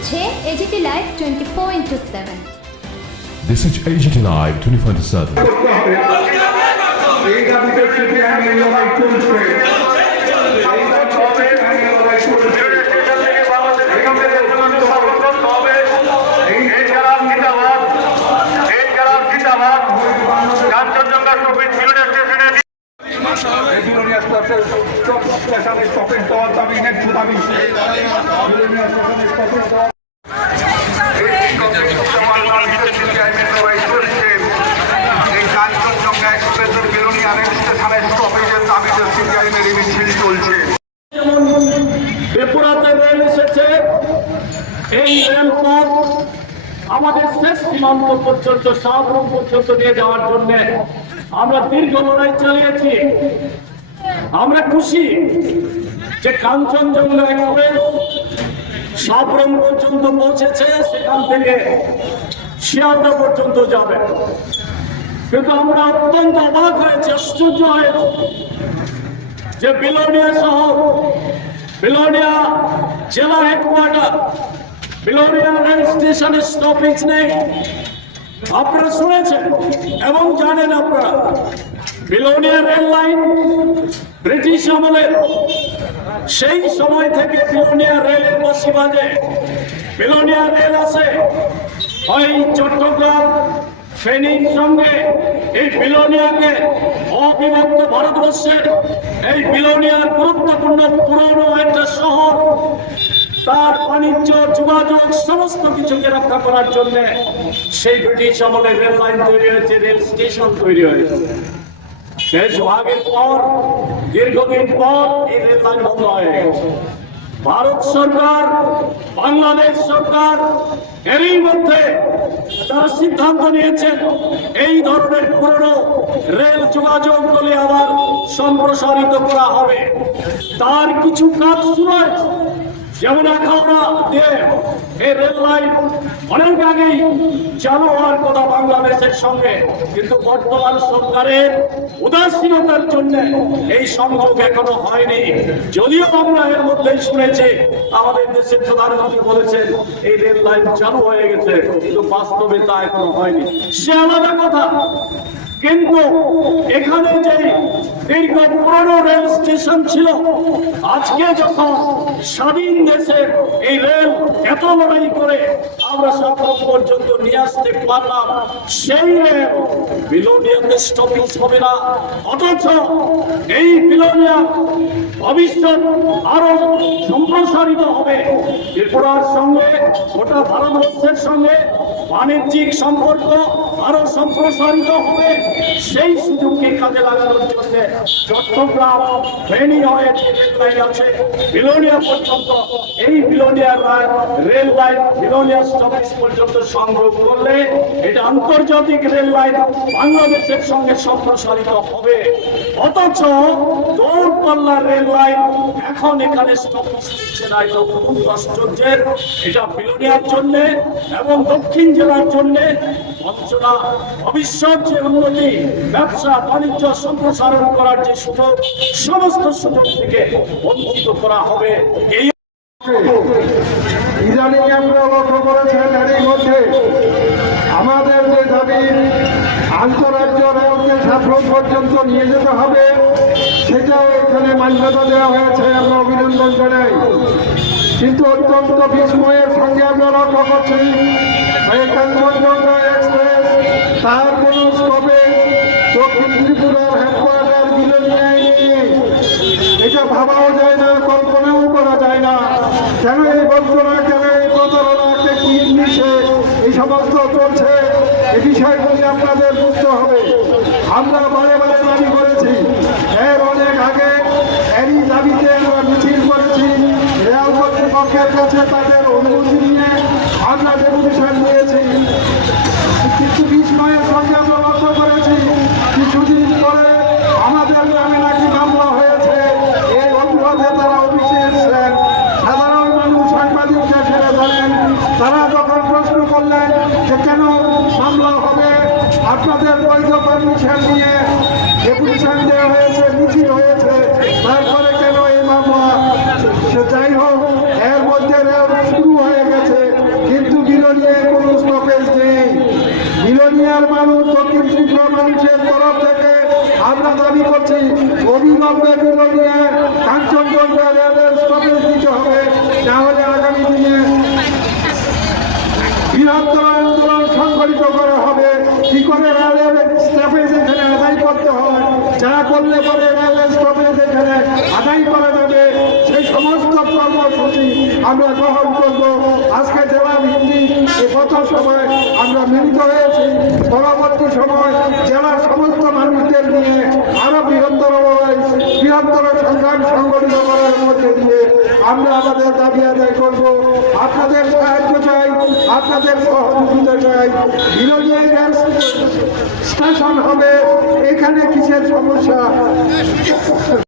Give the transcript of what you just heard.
হচ্ছে AGT live twenty four into seven This is AGT Live 24 7. স্টেশনে stoppage দেওয়ার দাবি ন্যায্য দাবি বেরোনিয়া রেল এসেছে এই রেলপথ আমাদের শেষ সীমান্ত পর্যন্ত শাহপুর পর্যন্ত নিয়ে যাওয়ার জন্য আমরা দীর্ঘ লড়াই চালিয়েছি। আমরা খুশি যে কাঞ্চনজঙ্ঘা এক্সপ্রেস সাবরম পর্যন্ত পৌঁছেছে, সেখান থেকে শিয়ালদা পর্যন্ত যাবে। কিন্তু আমরা অত্যন্ত অবাক হয়েছি, আশ্চর্য হয়েছি যে বিলোনিয়া শহর বিলোনিয়া জেলা হেডকোয়ার্টার বিলোনিয়া রেল স্টেশনের স্টপেজ নেই। আপনারা শুনেছেন এবং জানেন আপনারা, বিলোনিয়া রেল লাইন ব্রিটিশ আমলের সেই সময় থেকে বিলোনিয়া রেলের বসি বাজে বিলোনিয়া রেল আছে। ওই চট্টগ্রাম ফেনীর সঙ্গে এই বিলোনিয়াকে অবিভক্ত ভারতবর্ষের এই বিলোনিয়ার গুরুত্বপূর্ণ পুরনো একটা শহর তার বাণিজ্য, যোগাযোগ, সমস্ত কিছুকে রক্ষা করার জন্য সেই ব্রিটিশ আমলের রেল লাইন তৈরি হয়েছে, রেল স্টেশন তৈরি হয়েছে। দেশ ভাগের পর, দীর্ঘদিন পর এই রেল লাইন বন্ধ হয়ে গেছে। ভারত সরকার, বাংলাদেশ সরকার, এরই মধ্যে তারা সিদ্ধান্ত নিয়েছেন, এই ধরনের পুরনো রেল যোগাযোগ গুলি আবার সম্প্রসারিত করা হবে। তার কিছু কাজ শুরু হয়েছে। যেমন আখাউড়া দিয়ে এই রেল লাইন অনেক আগেই চালু হওয়ার কথা বাংলাদেশের সঙ্গে। কিন্তু বর্তমান সরকারের উদাসীনতার জন্য এই সংযোগ এখনও হয়নি। যদিও আমরা এর মধ্যেই শুনেছি, আমাদের দেশের প্রধানমন্ত্রী বলেছেন, এই রেল লাইন চালু হয়ে গেছে, কিন্তু বাস্তবে তা এখনও হয়নি। সে আলাদা কথা। কিন্তু এখানে যে দীর্ঘ পুরনো রেল স্টেশন ছিল, আজকে যখন স্বাধীন দেশের এই রেল এত লড়াই করে আমরা সফল পর্যন্ত নিয়ে আসতে পারলাম, সেই রেল বিলোনিয়াতে স্টপেজ হবে না। অথচ এই বিলোনিয়া ভবিষ্যৎ আরও সম্প্রসারিত হবে। ত্রিপুরার সঙ্গে, গোটা ভারতবর্ষের সঙ্গে বাণিজ্যিক সম্পর্ক আরও সম্প্রসারিত হবে। সেই সুযোগকে কাজে লাগানোর জন্য চট্টগ্রাম ফেনী হয়ে লাইন আছে। বিলোনিয়া পর্যন্ত, এই Belonia rail line Belonia stoppage পর্যন্ত সংগ্রহ করলে এটা আন্তর্জাতিক রেল লাইন বাংলাদেশের সঙ্গে সম্প্রসারিত হবে। অথচ দৌড়পাল্লার রেল লাইন এখন এখানে স্টপেজ না এটা খুব এটা বিলোনিয়ার জন্য এবং দক্ষিণ জেলার জন্য অঞ্চলা ভবিষ্যৎ যে উন্নতি, ব্যবসা, বাণিজ্য, সম্প্রসারণ করার যে সুযোগ, সমস্ত সুযোগ থেকে বঞ্চিত করা হবে। এই ইদানিং আমরা লক্ষ্য করেছেন এরই মধ্যে আমাদের যে দাবি, আন্তরাজ্য রেলকে সাফল্য পর্যন্ত নিয়ে যেতে হবে। সেটাও এখানে মান্যতা দেওয়া হয়েছে আমরা অভিনন্দন জানাই। কিন্তু অত্যন্ত বিস্ময়ের সঙ্গে আমরা লক্ষ্য করছি তার কোনো এটা ভাবাও যায় না, কল্পনাও করা যায় না। কেন এই বঞ্চনা, কেন এই প্রতারণাকে কি এই সমস্ত চলছে এই বিষয়গুলি আপনাদের বুঝতে হবে। আমরা বারে বারে দাবি করেছি এর অনেক আগে এরই দাবিতে আমরা মিছিল করেছি। রেল কর্তৃপক্ষের কাছে তাদের অনুমতি নিয়ে আমরা ডেপুটেশন নিয়েছি। কিছু বিস্ময়ের সঙ্গে আমরা লক্ষ্য করেছি, কিছুদিন পরে আমাদের গ্রামে নাকি মামলা হয়েছে। এই অনুরোধে তারা অফিসে এসেছেন। সাধারণ মানুষ সাংবাদিককে ফিরে ধরেন। তারা যখন প্রশ্ন করলেন যে কেন মামলা হবে, আপনাদের বৈধ পারমিশন নিয়ে ডেপুটেশন দেওয়া হয়েছে, মিছিল হয়েছে, তারপরে কেন এই মামলা? সে যাই হোক, এর মধ্যে শুরু হয়ে গেছে, কিন্তু বিলোনিয়ায় কোনো স্টপেজ নেই। বিলোনিয়ার মানুষ দক্ষিণ শুক্র মানুষের তরফ থেকে আমরা দাবি করছি, অবিলম্বে বিলোনিয়ায় কাঞ্চনজঙ্ঘা রেলের স্টপেজ দিতে হবে, তাহলে আগামী দিনে বৃহত্তর আন্দোলন সংগঠিত করা হবে। কি করে রেলের হয় যা করলে পরে রেলের স্টপেজ এখানে আদায় করা যাবে, সেই সমস্ত কর্মসূচি আমরা গ্রহণ করব। আজকে যেমন হিন্দি এই প্রথম সময় আমরা মিলিত হয়েছি। পরবর্তী সময় জেলার সমস্ত মানুষদের নিয়ে আরও বৃহত্তর বৃহত্তর সংগ্রাম সংগঠিত করার মধ্যে দিয়ে আমরা আমাদের দাবি আদায় করব। আপনাদের সাহায্য চাই, আপনাদের সহযোগিতা চাই। বিরোধী স্টেশন হবে। এখানে কিসের সমস্যা?